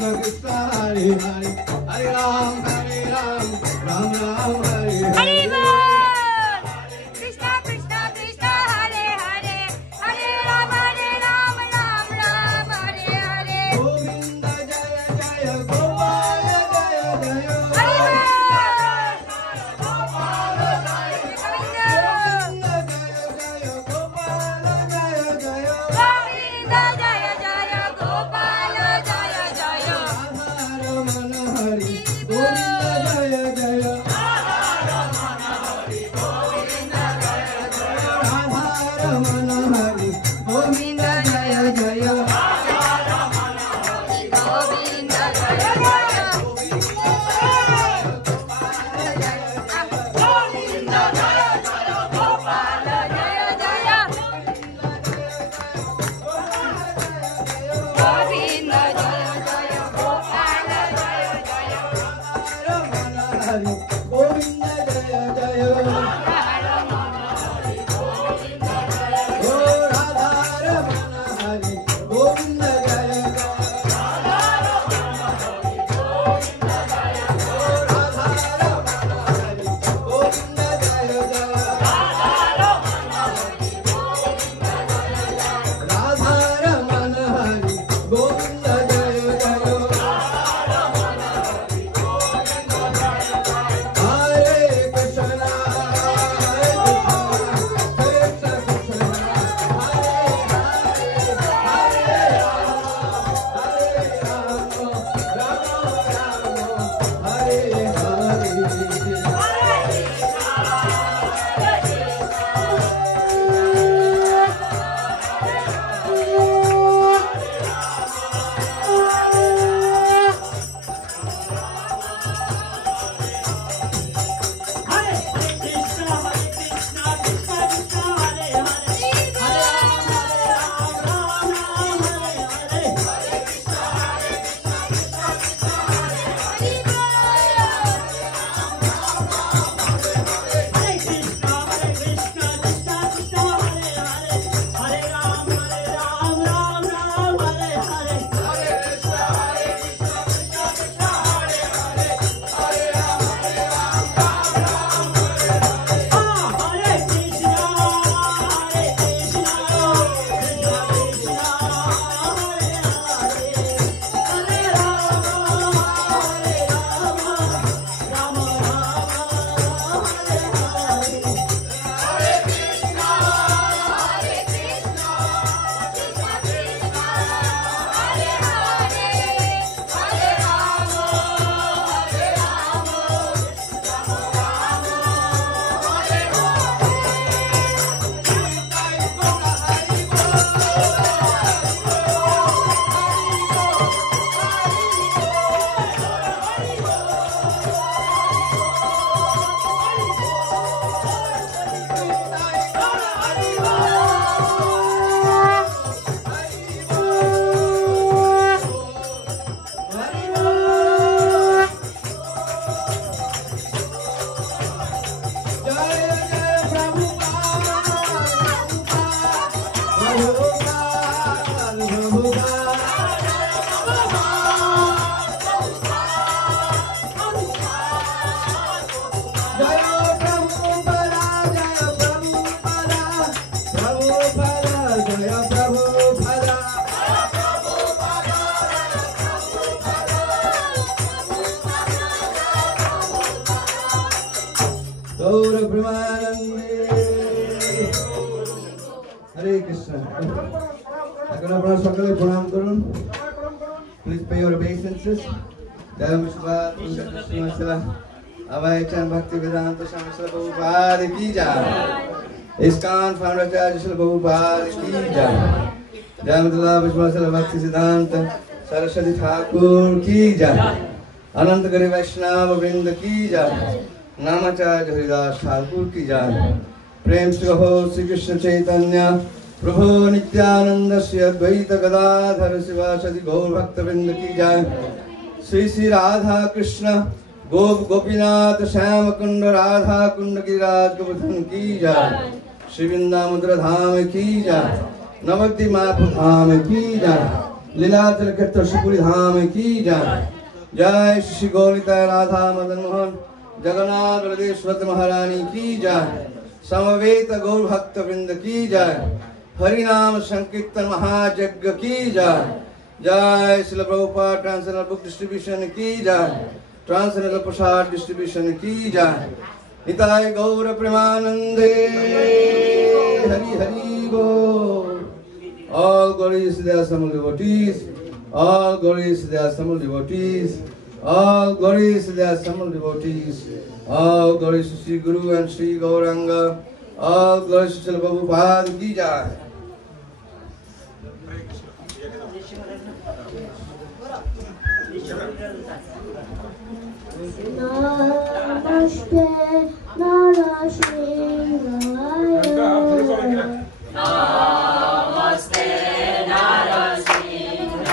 Krishna Krishna Hare Hare Hare Ram Ram Ram Hare Hare Krishna Krishna Krishna Hare Hare Hare Ram Ram Ram Hare Hare Govinda Jaya Jaya Gopal Jaya Jaya Please pay your obeisances. Avaitan Bhakti Vedanta Swami Srila Prabhupada ki jai. ISKCON founder Acharya Srila Prabhupada ki jai. Jayamatala Vishwasala Bhakti Siddhanta Saraswati Thakur ki jai. Anantagari Vaishnava Vrinda ki jai. Namacharya Haridas Thakur ki jai. Prem Sri Sri Krishna Chaitanya Prabhu Nityananda Sri Advaita Gadadhar Sivasadi Gaur Bhakta Vrinda ki jai. Sri Sri Radha Krishna Gop Gopinath Shyam Kunda Radha Kunda Giriraj Govardhan ki jai. Shri Vrindavan Dham ki jai. Navadvip Mayapur Dham ki jai. लीलाचल क्षेत्र शिवपुरी धाम की जय। जय श्री गौरिता राधा मदन मोहन जगन्नाथ बलदेव सुभद्रा महारानी की जय। समवेत गौर भक्त वृंद की जय। हरि नाम संकीर्तन महायज्ञ की जय। जय Srila Prabhupada translational book distribution की जय। ट्रांसलेशनल प्रसाद डिस्ट्रीब्यूशन की जय। निताय गौर प्रेमानंदे हरि हरि बोल। All glories to the assembled devotees. All glories to the assembled devotees. All glories to the assembled devotees. All glories to Sri Guru and Sri Gauranga. All glories to Srila Prabhupada ki jai. Namaste Narasingaya. Namaste Narasimhaya.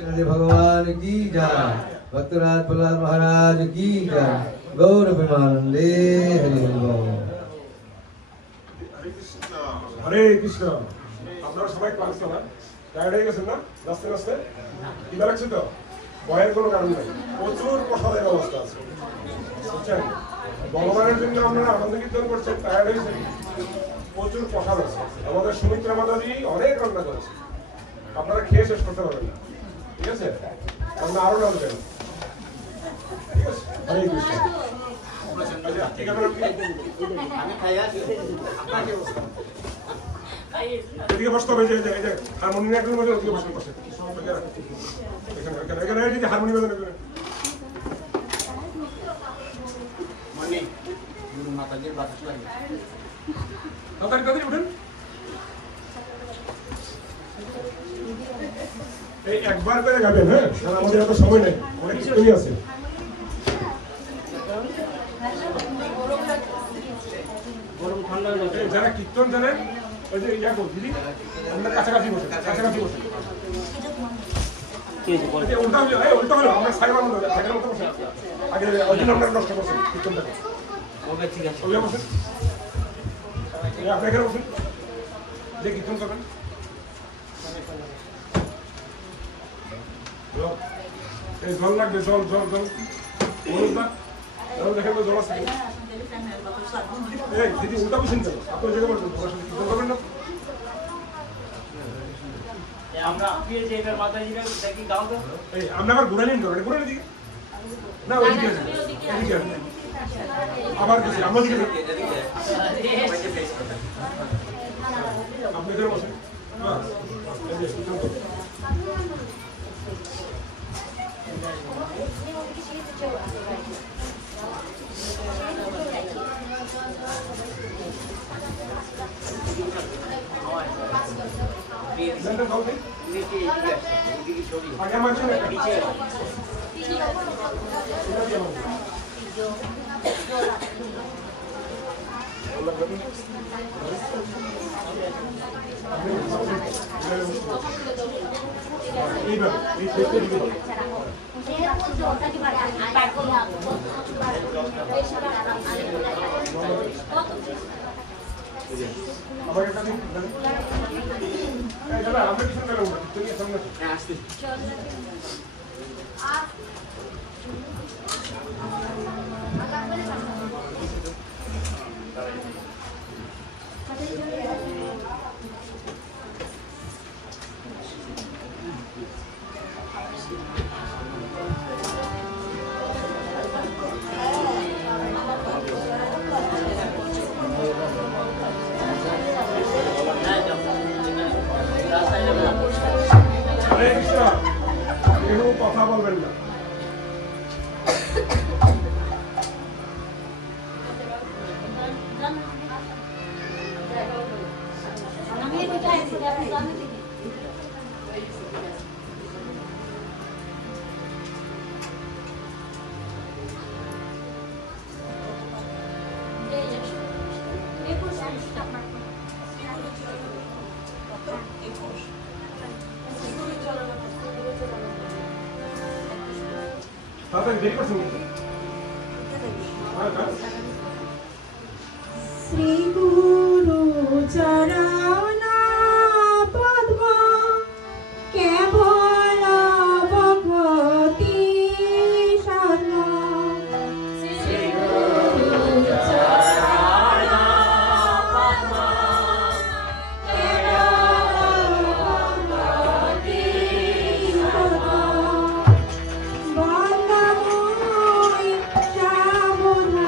Krishnadeva भगवान की जय भक्तराज प्रहलाद महाराज की जय गौर प्रेमानंदे हरि बोल। হরে কৃষ্ণ। আপনারা সবাই ক্লান্ত না, টায়ার্ড হয়ে গেছেন না নাচতে নাচতে? খিদা লাগছে তো? ভয়ের কোনো কারণ নেই, প্রচুর প্রসাদের ব্যবস্থা আছে বুঝছেন। ভগবানের জন্য আপনারা আনন্দ কীর্তন করছেন, টায়ার্ড হয়েছেন, প্রচুর প্রসাদ আছে। আমাদের সুমিত্রা মাতাজি অনেক রান্না করেছে, আপনারা খেয়ে শেষ করতে পারবেন না, ঠিক আছে? রান্না আরো রাঁধবেন, ঠিক আছে? হরে কৃষ্ণ। আচ্ছা ঠিক আছে, এদিকে বসতে হবে, এই যে হারমোনিয়াম একজন বাজে, ওদিকে বসতে পারছে এখানে এখানে এখানে এই যে হারমোনিয়াম বাজানো করে মানে গুরু মাতাজির বাতাস লাগে। তাড়াতাড়ি তাড়াতাড়ি উঠেন। এই একবার করে গাবেন, হ্যাঁ, কারণ আমাদের এত সময় নেই, অনেক কিছুই আছে। যারা কীর্তন জানেন ওই যে ইয়া করো দিদি, আমরা কাছাকাছি বসে কাছাকাছি বসে উল্টা হলো, উল্টা হলো, আমরা সাইবার মতো সেখানে মতো বসে আগে ওই জন্য আমরা নষ্ট করছি কীর্তনটাকে। ঠিক আছে, ওই বসেন, আপনি এখানে বসেন, যে কীর্তন করবেন। এই জল লাগবে, জল জল জল বলুন না, দেখেন তো জল আছে। এই দিদি উল্টা বসেন কেন? আপনি ওই জায়গায় বসেন, তোমার সাথে কীর্তন করবেন না? আমরা আবার ঘুরে নিন, ঘুরে দিকে না, ওইদিকে এদিকে আবার কিছু আমার দিকে আপনি এখানে বসেন। আগে আমার আমরা কিছু গেল আসতে কথা বলবেন না। শ্রী গুরু চরণ পদ্ম কেবল ভক্তি সর্ব শ্রী গুরু চরণ পদ্ম কেবল ভক্তি সর্ব বন্দময় সাবধান মতে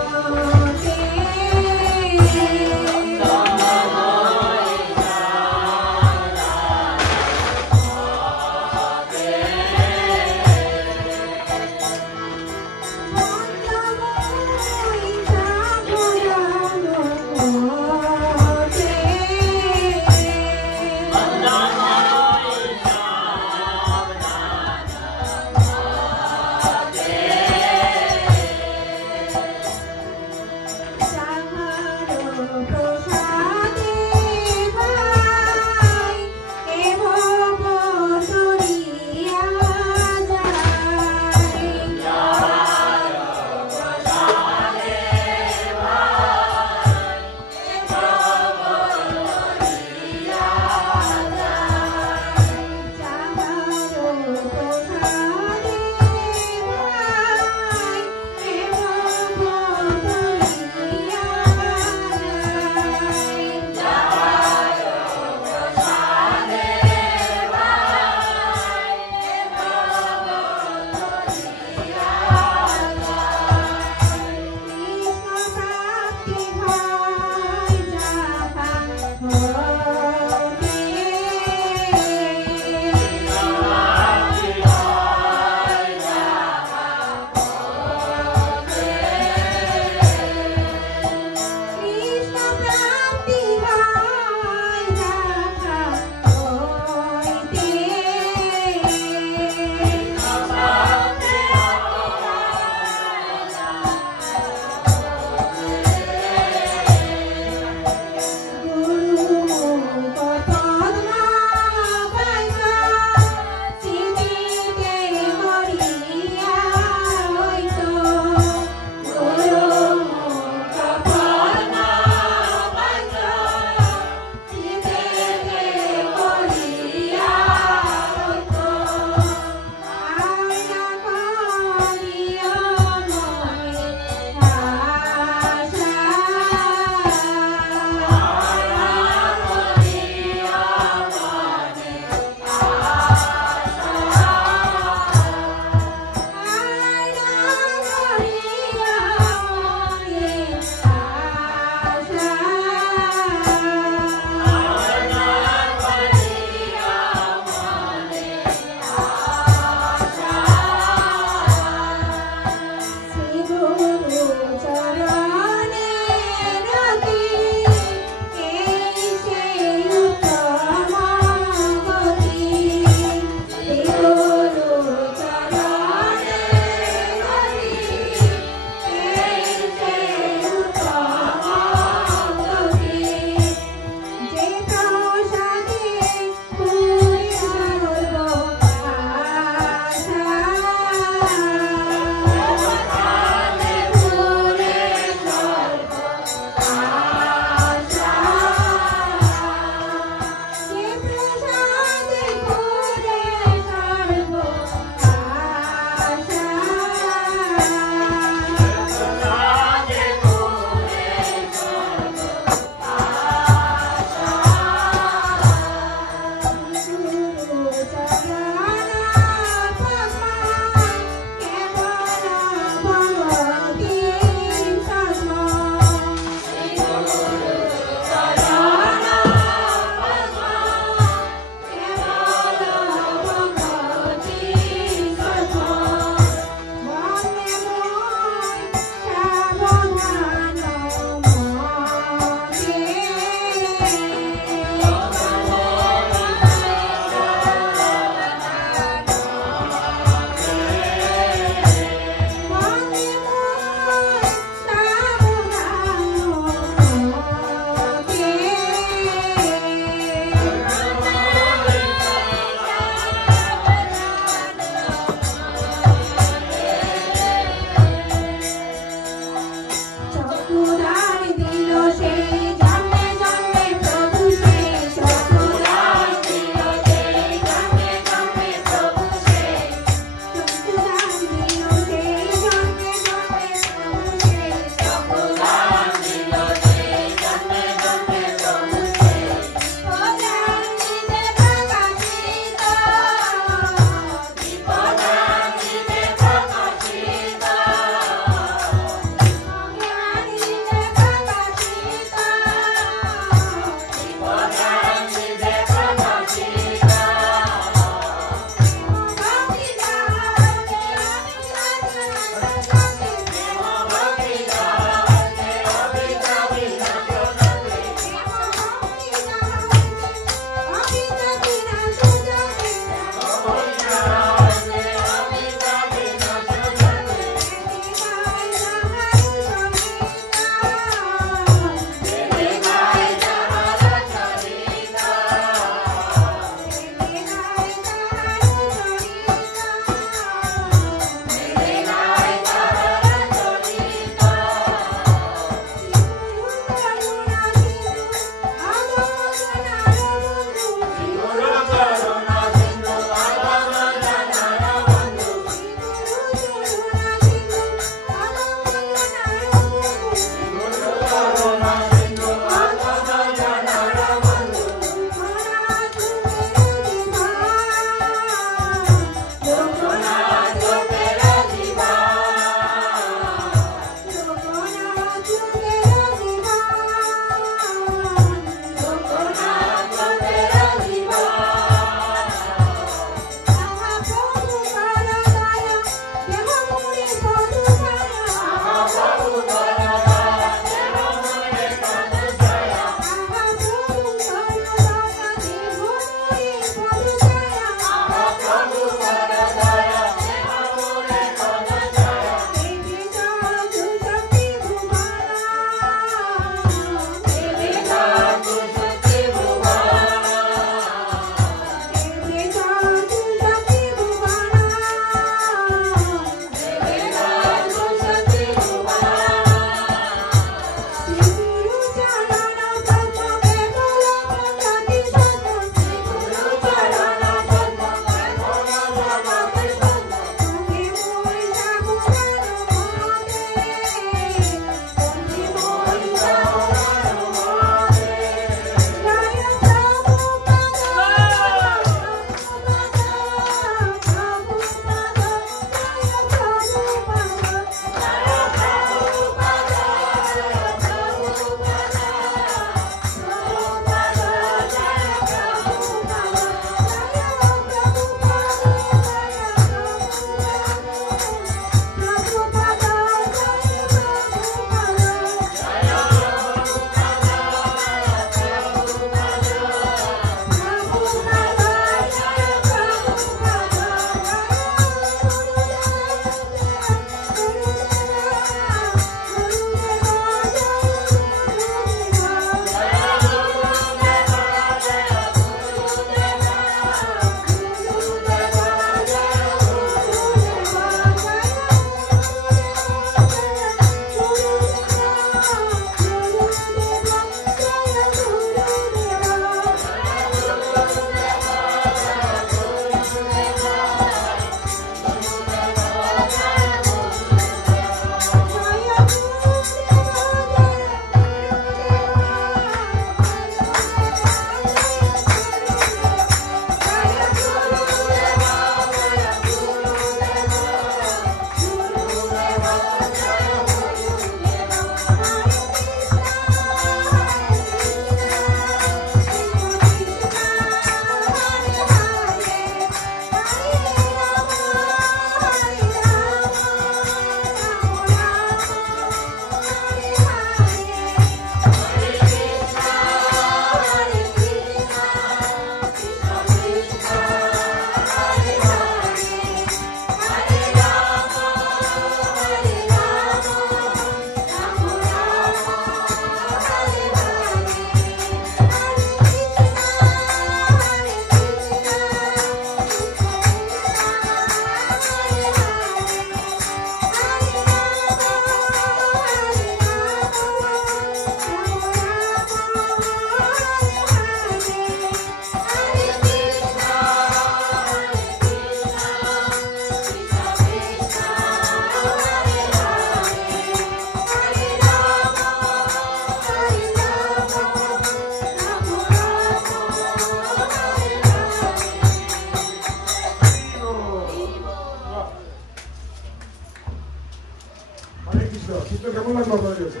কেমন লাগলো আপনাদের কাছে?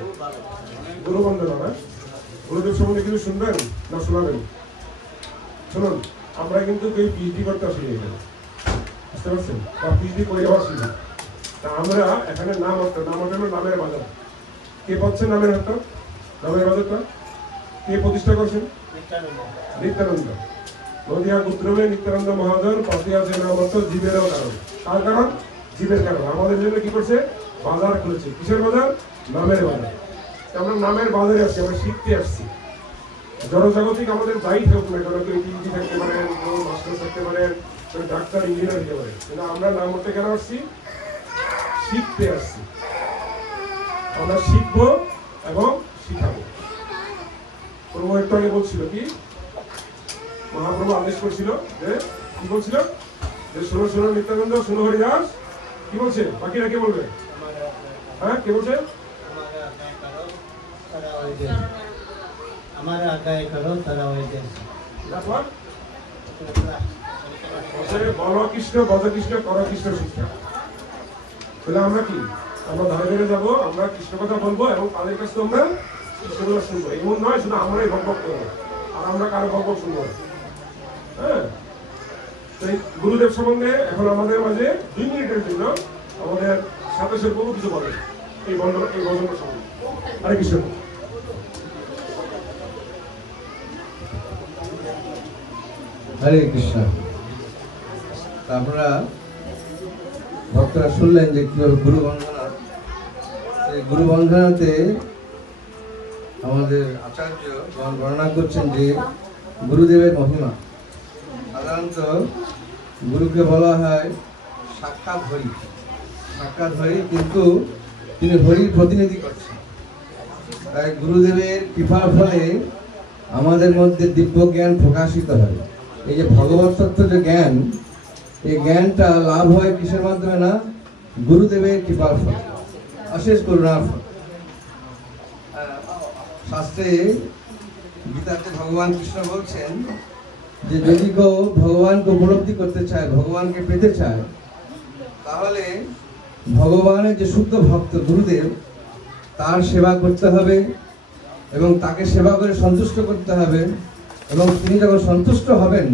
গুরু বন্দনা না? গুরুদেব সম্বন্ধে কিছু শুনবেন না শোনাবেন? শুনুন, আমরা কিন্তু কেউ পিএইচডি করতে আসি এখানে, বুঝতে পারছেন? বা পিএইচডি করে আসি না। তা আমরা এখানে নাম হলো নামের বাজার। কে পাচ্ছেন নামের হাতটা? নামের বাজারটা কে প্রতিষ্ঠা করছেন? নিত্যানন্দ। নদিয়া গোত্রবে নিত্যানন্দ মহাজন পাতিয়া যে নাম অর্থ জীবেরও কারণ। তার কারণ জীবের কারণ। আমাদের জন্য কি করছে? বাজার খুলেছে। কিসের বাজার? নামের বাজার। আমরা নামের বাজারে আসছি, আমরা শিখতে আসছি। জনজাগতিক আমাদের যাই থাকুক না কেন, কেউ পিএইচডি থাকতে পারেন, কেউ মাস্টার্স থাকতে পারেন, কেউ ডাক্তার ইঞ্জিনিয়ার হতে পারেন, কিন্তু আমরা নাম হতে কেন আসছি? শিখতে আসছি। আমরা শিখবো এবং শিখাবো। প্রভু একটু আগে বলছিল কি, মহাপ্রভু আদেশ করছিল যে কি বলছিল? যে শোনো শোনো নিত্যানন্দ, শোনো হরিদাস, কি বলছে? বাকিরা কে বলবে? হ্যাঁ, কে বলছে? আমার আজ্ঞায় করো তারা ওই দেশ। বল কৃষ্ণ, বদ কৃষ্ণ, কর কৃষ্ণ শিক্ষা। তাহলে আমরা কি? আমরা ধরে ধরে যাবো, আমরা কৃষ্ণ কথা বলবো এবং তাদের কাছে আমরা কৃষ্ণ কথা শুনবো। এমন নয় শুধু আমরাই বকবক করবো আর আমরা কারো বকবক শুনবো। হ্যাঁ, গুরুদেব সম্বন্ধে এখন আমাদের মাঝে 2 মিনিটের জন্য আমাদের সাতাশের প্রভু কিছু বলে এই বন্ধন সম্বন্ধে। হরে কৃষ্ণ। হরে কৃষ্ণ। আপনারা ভক্তরা শুনলেন যে কিভাবে গুরু বন্ধনা, সেই গুরু বন্ধনাতে আমাদের আচার্য বর্ণনা করছেন যে গুরুদেবের মহিমা। সাধারণত গুরুকে বলা হয় সাক্ষাৎ হরি, সাক্ষাৎ হরি, কিন্তু তিনি হরির প্রতিনিধি করছেন। তাই গুরুদেবের কৃপার ফলে আমাদের মধ্যে দিব্য জ্ঞান প্রকাশিত হয়। এই যে ভগবত তত্ত্ব যে জ্ঞান, এই জ্ঞানটা লাভ হয় কিসের মাধ্যমে? না, গুরুদেবের কৃপার ফলে, অশেষ করুণার ফলে। শাস্ত্রে গীতাতে ভগবান কৃষ্ণ বলছেন যে যদি কেউ ভগবানকে উপলব্ধি করতে চায়, ভগবানকে পেতে চায়, তাহলে ভগবানের যে শুদ্ধ ভক্ত গুরুদেব, তার সেবা করতে হবে এবং তাকে সেবা করে সন্তুষ্ট করতে হবে, এবং তিনি যখন সন্তুষ্ট হবেন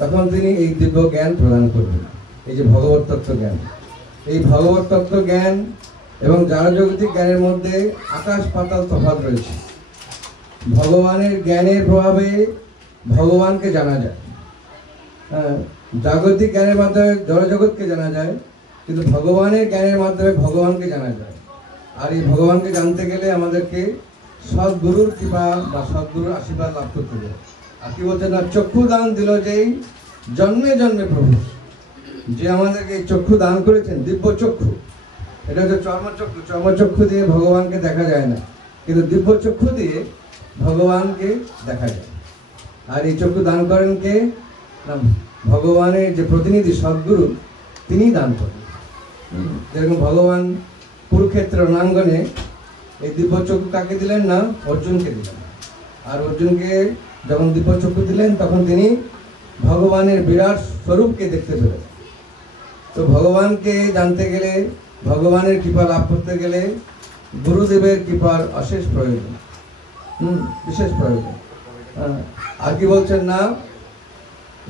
তখন তিনি এই দিব্য জ্ঞান প্রদান করবেন। এই যে ভগবত তত্ত্ব জ্ঞান, এই ভগবত তত্ত্ব জ্ঞান এবং জাগতিক জ্ঞানের মধ্যে আকাশ পাতাল তফাৎ রয়েছে। ভগবানের জ্ঞানের প্রভাবে ভগবানকে জানা যায়। হ্যাঁ, জাগতিক জ্ঞানের মাধ্যমে জড়জগৎকে জানা যায়, কিন্তু ভগবানের জ্ঞানের মাধ্যমে ভগবানকে জানা যায়। আর এই ভগবানকে জানতে গেলে আমাদেরকে সদ্গুরুর কৃপা বা সদ্গুরুর আশীর্বাদ লাভ করতে হবে। আর কি বলছেন না, চক্ষু দান দিল যেই জন্মে জন্মে প্রভু, যে আমাদেরকে এই চক্ষু দান করেছেন, দিব্য চক্ষু। এটা হচ্ছে চর্মচক্ষু। চর্মচক্ষু দিয়ে ভগবানকে দেখা যায় না, কিন্তু দিব্য চক্ষু দিয়ে ভগবানকে দেখা যায়। আর এই চক্ষু দান করেন কে? না, ভগবানের যে প্রতিনিধি সদ্গুরু, তিনি দান করেন। যেরকম ভগবান কুরুক্ষেত্র রণাঙ্গনে এই দিব্য চক্ষু কাকে দিলেন? না, অর্জুনকে দিলেন। আর অর্জুনকে যখন দিব্য চক্ষু দিলেন তখন তিনি ভগবানের বিরাট স্বরূপকে দেখতে পেলেন। তো ভগবানকে জানতে গেলে, ভগবানের কৃপা লাভ করতে গেলে গুরুদেবের কৃপার অশেষ প্রয়োজন, বিশেষ প্রয়োজন। আর কি বলছেন না,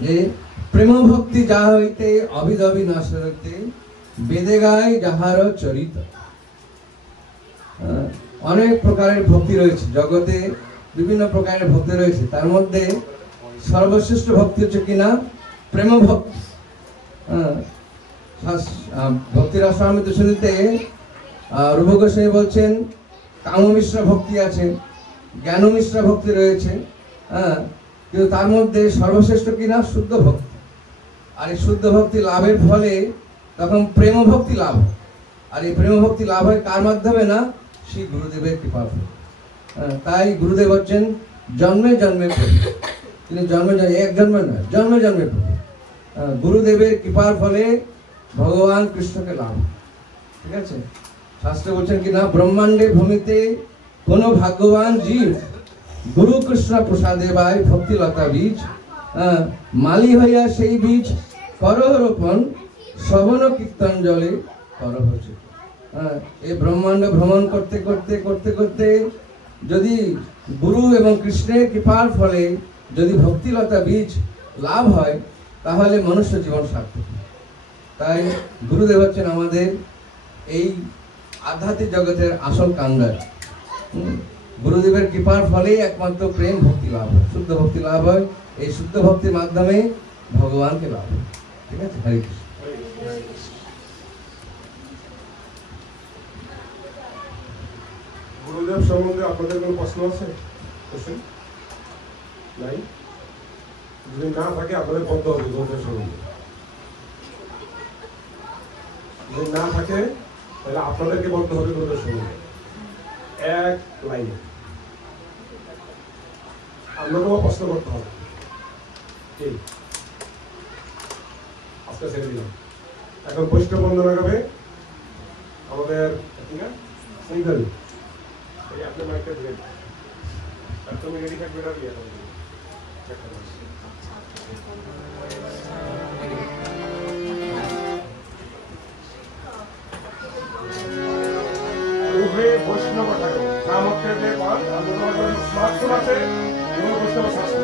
যে প্রেম ভক্তি যা হইতে অভিদবি না সরতে, বেদে গায় যাহার চরিত। অনেক প্রকারের ভক্তি রয়েছে জগতে, বিভিন্ন প্রকারের ভক্তি রয়েছে। তার মধ্যে সর্বশ্রেষ্ঠ ভক্তি হচ্ছে কিনা? প্রেম ভক্তি। ভক্তির অস্বামিত শুনিতে রূপ গোস্বামী বলছেন কাম মিশ্র ভক্তি আছে, জ্ঞান মিশ্র ভক্তি রয়েছে। কিন্তু তার মধ্যে সর্বশ্রেষ্ঠ কিনা? শুদ্ধ ভক্তি। আর এই শুদ্ধ ভক্তি লাভের ফলে তখন প্রেম ভক্তি লাভ হয়। আর এই প্রেম ভক্তি লাভ হয় কার মাধ্যমে? না, শ্রী গুরুদেবের কৃপার ফলে। তাই গুরুদেব হচ্ছেন জন্মে জন্মে প্রভু। তিনি জন্মে জন্মে, এক জন্মে নয়, জন্মে জন্মে প্রভু। গুরুদেবের কৃপার ফলে ভগবান কৃষ্ণকে লাভ। ঠিক আছে, শাস্ত্রে বলছেন কি না, ব্রহ্মাণ্ডে ভূমিতে কোন ভাগ্যবান জীব গুরু কৃষ্ণ প্রসাদে বাই ভক্তি লতা বীজ, মালি হইয়া সেই বীজ করহ রোপণ, শ্রবণ কীর্তন জলে করহ। এই ব্রহ্মাণ্ড ভ্রমণ করতে করতে করতে করতে যদি গুরু এবং কৃষ্ণের কৃপার ফলে যদি ভক্তিলতা বীজ লাভ হয় তাহলে মনুষ্য জীবন সার্থক। তাই গুরুদেব হচ্ছেন আমাদের এই আধ্যাত্মিক জগতের আসল কাণ্ডার। গুরুদেবের কৃপার ফলেই একমাত্র প্রেম ভক্তি লাভ হয়, শুদ্ধ ভক্তি লাভ হয়। এই শুদ্ধ ভক্তির মাধ্যমে ভগবানকে লাভ হয়। ঠিক আছে, হরে কৃষ্ণ। গুরুদেব সম্বন্ধে আপনাদের কোনো প্রশ্ন আছে? কোশ্চেন নাই? যদি না থাকে আপনাদের বলতে হবে গুরুদেব সম্বন্ধে। যদি না থাকে তাহলে আপনাদেরকে বলতে হবে গুরুদেব সম্বন্ধে এক লাইনে। আপনাকেও প্রশ্ন করতে হবে। ঠিক, আজকে ছেড়ে দিলাম। এখন বৈষ্ণব বন্দনা করবে আমাদের সিঙ্গল। আপনি মাইকটা দিলেন, তুমি রেডি থাকবে না দিয়ে উভয় বৈষ্ণব থাকে নাম হচ্ছে স্মার্টফোন আছে, বৈষ্ণব শাস্ত্র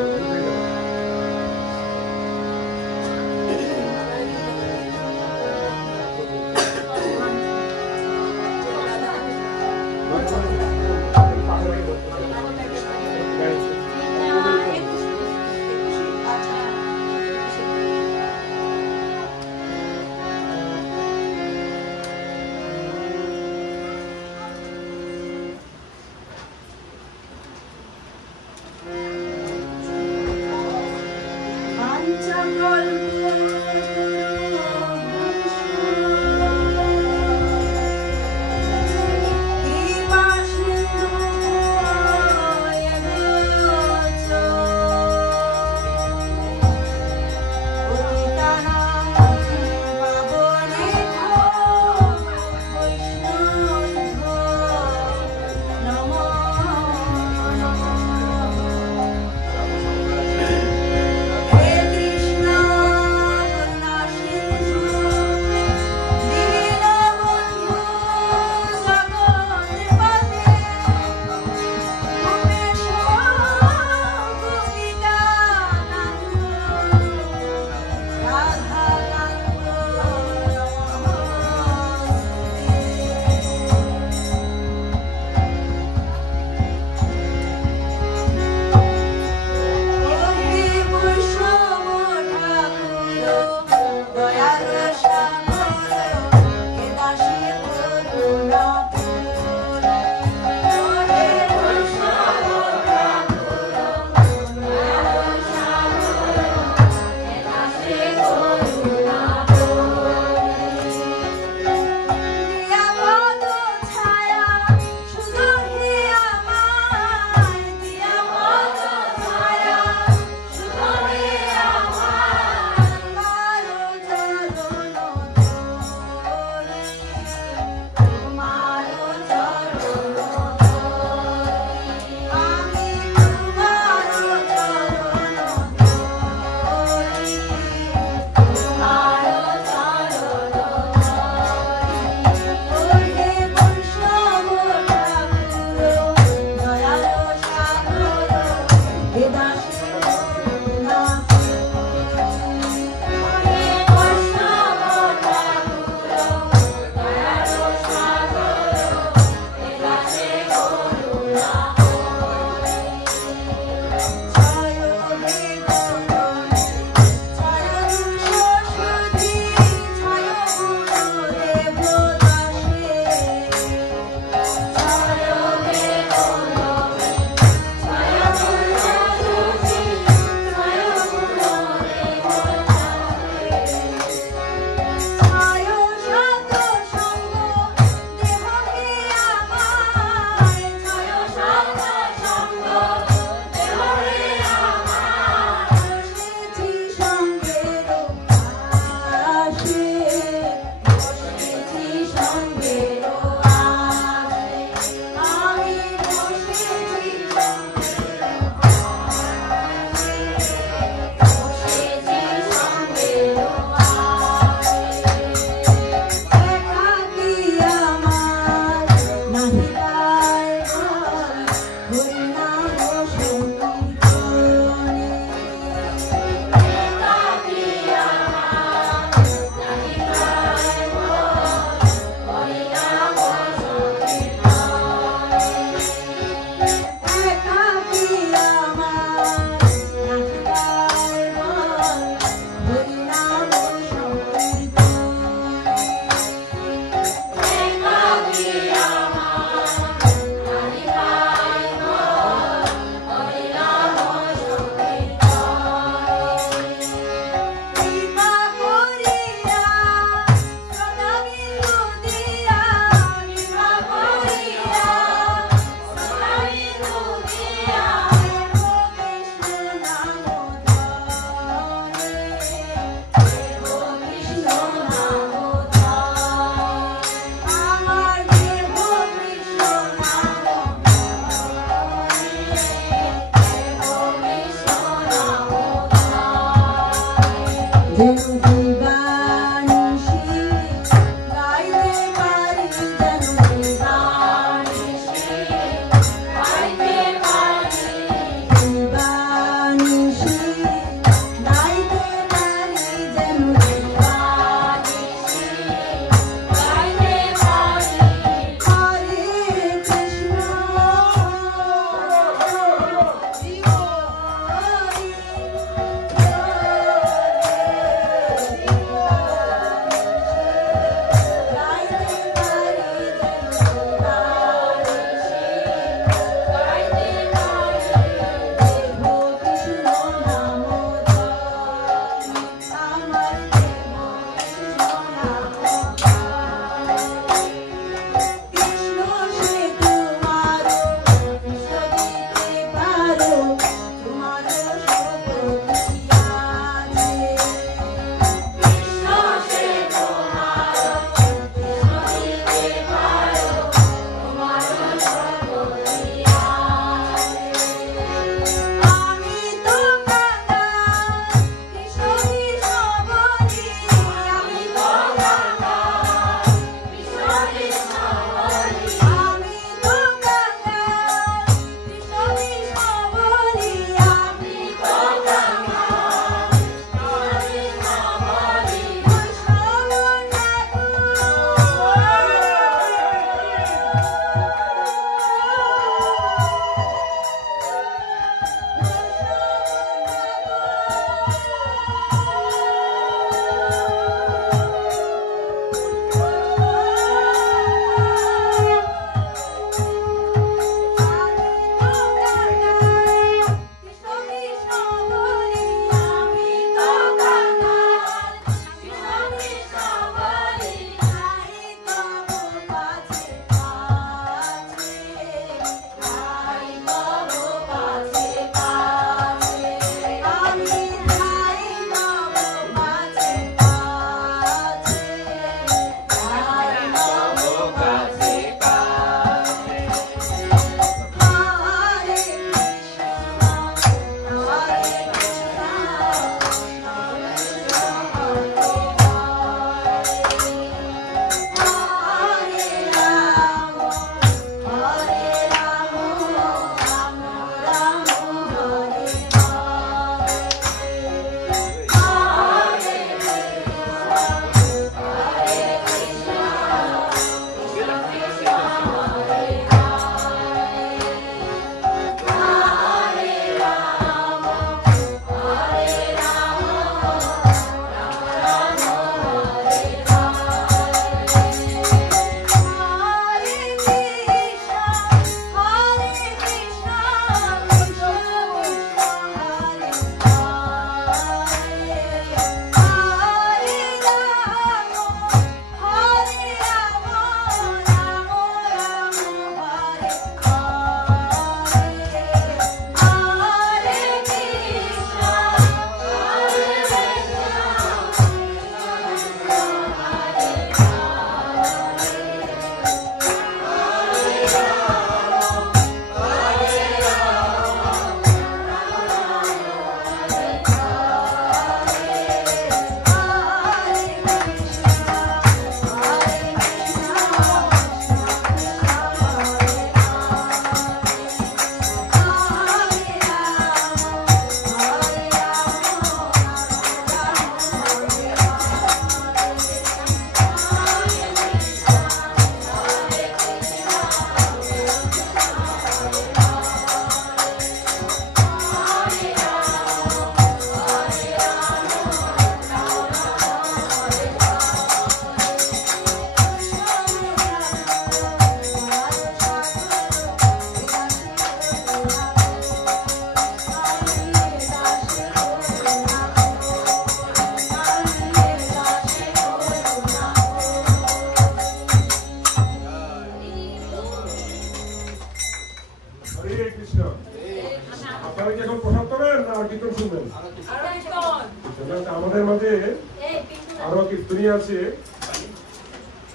আরো কীর্তনী আছে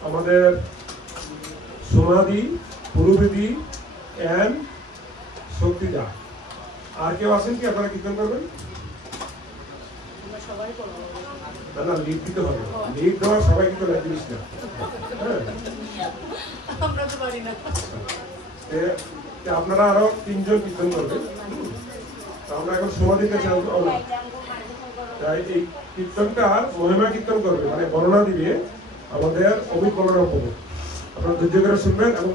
আমাদের সমাধি, পুরুবিধি এন্ড শক্তিদা। আর কেউ আছেন কি আপনারা কীর্তন করবেন? না না, লিড দিতে হবে। লিড দেওয়া সবাই কিন্তু এক জিনিস না। হ্যাঁ, আপনারা আরো 3 জন কীর্তন করবেন। আমরা এখন সমাধিতে যাবো। তাই এই কীর্তনটা মহিমা কীর্তন করবে, মানে বর্ণনা দিবে আমাদের অভিজ্ঞতা প্রভু। আপনারা ধৈর্য করে শুনবেন এবং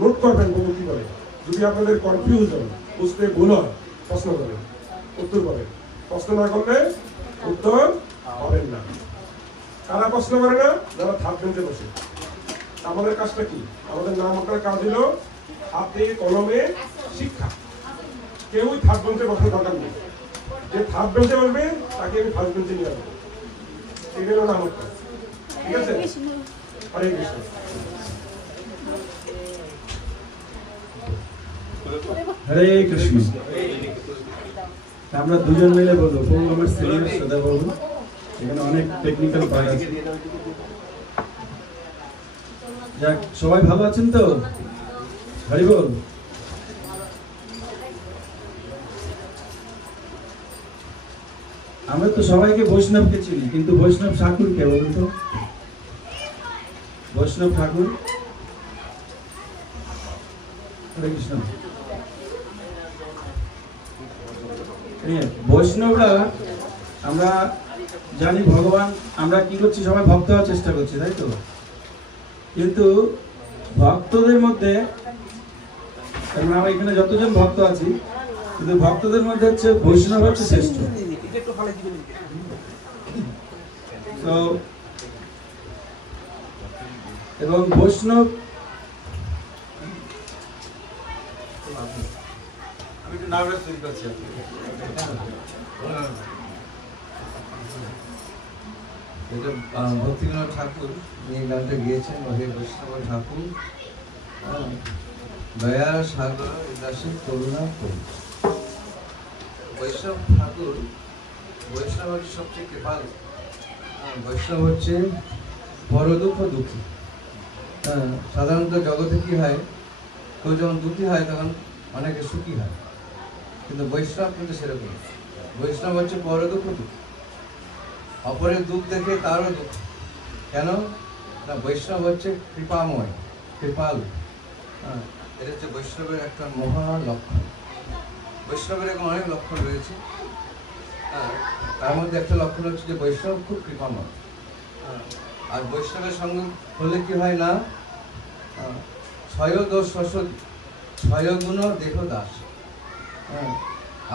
নোট করবেন প্রভু কি বলে। যদি আপনাদের কনফিউজ হয়, বুঝতে ভুল হয়, প্রশ্ন করেন, উত্তর করেন। প্রশ্ন না করলে উত্তর পাবেন না। কারা প্রশ্ন করে না? যারা থার্ড বেঞ্চে বসে। আমাদের কাজটা কি? আমাদের নাম আপনার কাজ হলো হাতে কলমে শিক্ষা। কেউই থার্ড বেঞ্চে বসার দরকার নেই। যে থার্ড বেঞ্চে বসবে তাকে আমি ফার্স্ট বেঞ্চে নিয়ে আসবো। এটাই হলো আমার কাজ। ঠিক আছে? হরে কৃষ্ণ। হরে কৃষ্ণ। আমরা দুজন মিলে বলবো। প্রভু আমার সিনিয়র সদা বাবু, এখানে অনেক টেকনিক্যাল পার্ট আছে। যাক, সবাই ভালো আছেন তো? হরি বল। আমরা তো সবাইকে বৈষ্ণবকে চিনি, কিন্তু বৈষ্ণব ঠাকুর কে বলুন তো? বৈষ্ণব ঠাকুর। হরে কৃষ্ণ। বৈষ্ণবরা আমরা জানি ভগবান, আমরা কি করছি, সবাই ভক্ত হওয়ার চেষ্টা করছি, তাই তো? কিন্তু ভক্তদের মধ্যে, আমরা এখানে যতজন ভক্ত আছি, কিন্তু ভক্তদের মধ্যে হচ্ছে বৈষ্ণব হচ্ছে শ্রেষ্ঠ। তো এবং বৈষ্ণব, আমি একটু নার্ভাস ফিল করছি। এটা ভক্তিবিনোদ ঠাকুর এই গানটা গিয়েছেন। হে বৈষ্ণব ঠাকুর, দয়ার সাগর দাসী করুণা করি। বৈষ্ণব ঠাকুর, বৈষ্ণব হচ্ছে সবচেয়ে কৃপাল। বৈষ্ণব হচ্ছে পরদুঃখ দুঃখী। সাধারণত জগতে কি হয়, কেউ যখন দুঃখী হয় তখন অনেকে সুখী হয়, কিন্তু বৈষ্ণব কিন্তু সেরকম। বৈষ্ণব হচ্ছে পরদুঃখ দুঃখী, অপরের দুঃখ দেখে তারও দুঃখ। কেন না? বৈষ্ণব হচ্ছে কৃপাময়, কৃপাল। এটা হচ্ছে বৈষ্ণবের একটা মহা লক্ষণ। বৈষ্ণবের এখন অনেক লক্ষণ রয়েছে। তার মধ্যে একটা লক্ষণ হচ্ছে যে বৈষ্ণব খুব কৃপাময়। আর বৈষ্ণবের সঙ্গে হলে কি হয় না, ছয় দোষ সসদি, ছয় গুণ দেহ দাস।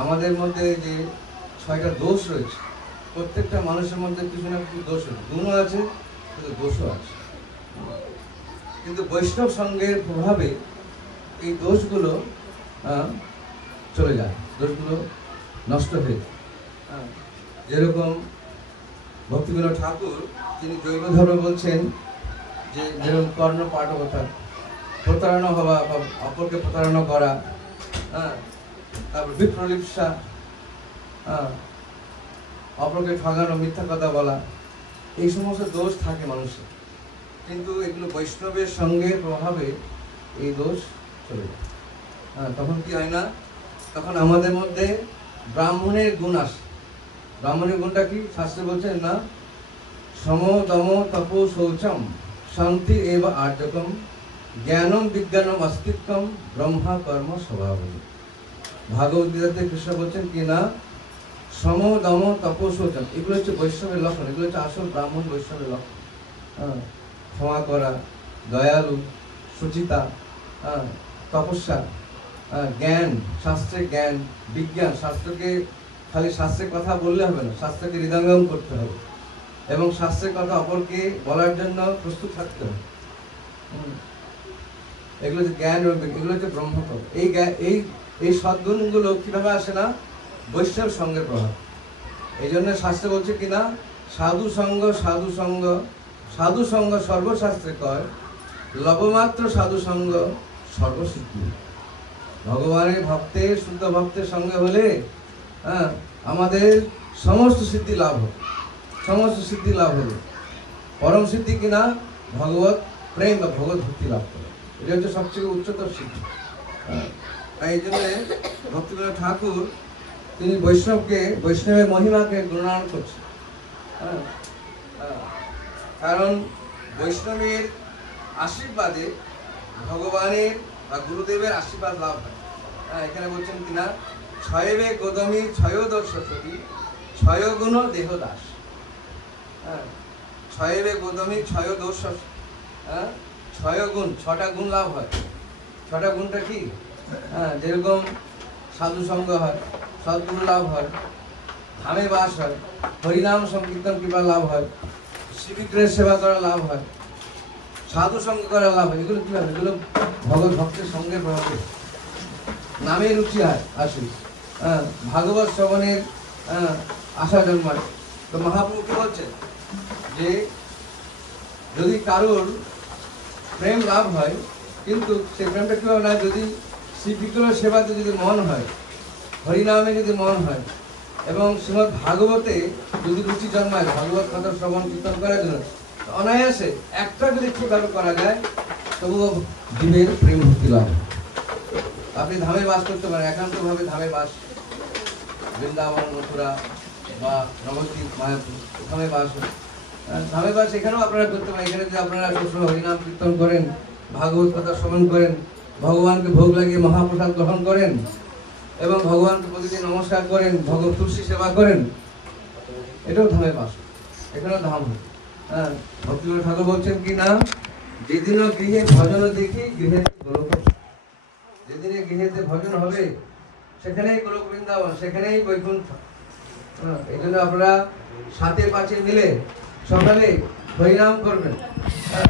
আমাদের মধ্যে যে 6টা দোষ রয়েছে, প্রত্যেকটা মানুষের মধ্যে কিছু না কিছু দোষ আছে, গুণও আছে কিন্তু দোষও আছে। কিন্তু বৈষ্ণব সঙ্গের প্রভাবে এই দোষগুলো চলে যায়, দোষগুলো নষ্ট হয়ে যায়। যেরকম ভক্তিবিনোদ ঠাকুর, তিনি জৈব ধর্ম বলছেন যে যেরকম কর্ণ পাঠকতা, প্রতারণা হওয়া বা অপরকে প্রতারণা করা, তারপর বিপ্রলিপ্সা, অপরকে ঠগানো, মিথ্যা কথা বলা, এই সমস্ত দোষ থাকে মানুষের। কিন্তু এগুলো বৈষ্ণবের সঙ্গে প্রভাবে এই দোষ চলে যায়। তখন কি হয় না, তখন আমাদের মধ্যে ব্রাহ্মণের গুণ আসে। ব্রাহ্মণের গুণটা কি? শাস্ত্রে বলছেন না, সম দম তপ শৌচম শান্তি এব আর্যকম জ্ঞানম বিজ্ঞানম অস্তিত্বম ব্রহ্মা কর্ম স্বভাব। ভাগবত গীতাতে কৃষ্ণ বলছেন কি না, সম দম তপ শৌচম, এগুলো হচ্ছে বৈষ্ণবের লক্ষণ, এগুলো হচ্ছে আসল ব্রাহ্মণ বৈষ্ণবের লক্ষণ। ক্ষমা করা, দয়ালু, সুচিতা, তপস্যা, জ্ঞান, শাস্ত্রের জ্ঞান, বিজ্ঞান। শাস্ত্রকে খালি শাস্ত্রের কথা বললে হবে না, শাস্ত্রকে হৃদয়ঙ্গম করতে হবে এবং শাস্ত্রের কথা অপরকে বলার জন্য প্রস্তুত থাকতে হবে। এগুলো হচ্ছে জ্ঞান এবং এগুলো হচ্ছে ব্রহ্মতত্ত্ব। এই সদ্গুণগুলো কিভাবে আসে না? বৈষ্ণব সঙ্গের প্রভাব। এই জন্য শাস্ত্রে বলছে কিনা, সাধু সঙ্গ সাধু সঙ্গ সাধু সঙ্গ সর্বশাস্ত্রে কয়, লবমাত্র সাধু সঙ্গ সর্বসিদ্ধি। ভগবানের ভক্তের, শুদ্ধ ভক্তের সঙ্গে হলে আমাদের সমস্ত সিদ্ধি লাভ হবে, সমস্ত সিদ্ধি লাভ হবে। পরম সিদ্ধি কিনা ভগবত প্রেম বা ভগবত ভক্তি লাভ করে, এটা হচ্ছে সবচেয়ে উচ্চতর সিদ্ধি। এই জন্য ভক্তিবিনোদ ঠাকুর তিনি বৈষ্ণবের মহিমাকে গুণগান করছেন। কারণ বৈষ্ণবের আশীর্বাদে ভগবানের বা গুরুদেবের আশীর্বাদ লাভ হয়। এখানে বলছেন কিনা ছয়বে গোদমী ছয়োদর্শ সতী ছয় গুণ দেহদাস। ছয়বে গোদমী ছয়োদর্শ, ছয় গুণ, ছটা গুণ লাভ হয়। ছটা গুণটা কি? যেরকম সাধু সঙ্গ হয়, সদ্গুরু লাভ হয়, ধামে বাস হয়, হরিনাম সংকীর্তন কৃপা লাভ হয়, শ্রীবিগ্রহের সেবা করা লাভ হয়, সাধু সঙ্গ করা লাভ হয়। এগুলো কি হবে? এগুলো ভগবত ভক্তের সঙ্গের প্রভাবে নামে রুচি আসে, ভাগবত শ্রবণের আশা জন্মায়। তো মহাপ্রভু কি বলছেন যে যদি কারোর প্রেম লাভ হয়, কিন্তু সেই প্রেমটা কীভাবে না, যদি শ্রী বিগ্রহের সেবাতে যদি মন হয়, হরিনামে যদি মন হয়, এবং শ্রীমৎ ভাগবতে যদি রুচি জন্মায়, ভাগবত কথা শ্রবণ কীর্তন করার জন্য অনায়াসে একটা যদি ঠিকভাবে করা যায়, তবুও জীবের প্রেম ভক্তি লাভ। আপনি ধামে বাস করতে পারেন, একান্তভাবে ধামে বাস, বৃন্দাবন, মথুরা বা নবদ্বীপ, মায়াপুর, ধামে বাস, ধামে বাস এখানেও আপনারা করতে পারেন। এখানে যদি আপনারা সবসময় হরিনাম কীর্তন করেন, ভাগবত কথা শ্রবণ করেন, ভগবানকে ভোগ লাগিয়ে মহাপ্রসাদ গ্রহণ করেন এবং ভগবানকে প্রতিদিন নমস্কার করেন, ভগবত তুলসী সেবা করেন, এটাও ধামে বাস, এখানেও ধাম। ভক্তিবিনোদ ঠাকুর বলছেন কি না, যেদিনও গৃহে ভজন দেখি গৃহে গোলক, যেদিনে গৃহেতে ভজন হবে সেখানেই গোলক বৃন্দাবন, সেখানেই বৈকুণ্ঠ। এই জন্য আপনারা 7-5 মিলে সকালে হরিনাম করবেন।